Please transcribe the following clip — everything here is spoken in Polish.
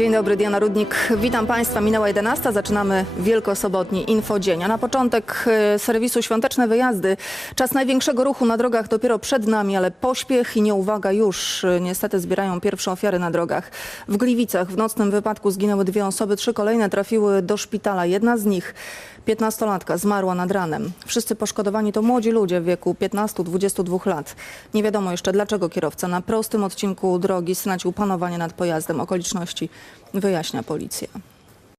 Dzień dobry, Diana Rudnik. Witam Państwa. Minęła 11. Zaczynamy wielkosobotni infodzień. A na początek e, serwisu Świąteczne Wyjazdy. Czas największego ruchu na drogach dopiero przed nami, ale pośpiech i nieuwaga już e, niestety zbierają pierwsze ofiary na drogach. W Gliwicach w nocnym wypadku zginęły dwie osoby, trzy kolejne trafiły do szpitala. Jedna z nich, 15-latka, zmarła nad ranem. Wszyscy poszkodowani to młodzi ludzie w wieku 15-22 lat. Nie wiadomo jeszcze dlaczego kierowca na prostym odcinku drogi stracił panowanie nad pojazdem. Okoliczności wyjaśnia policja.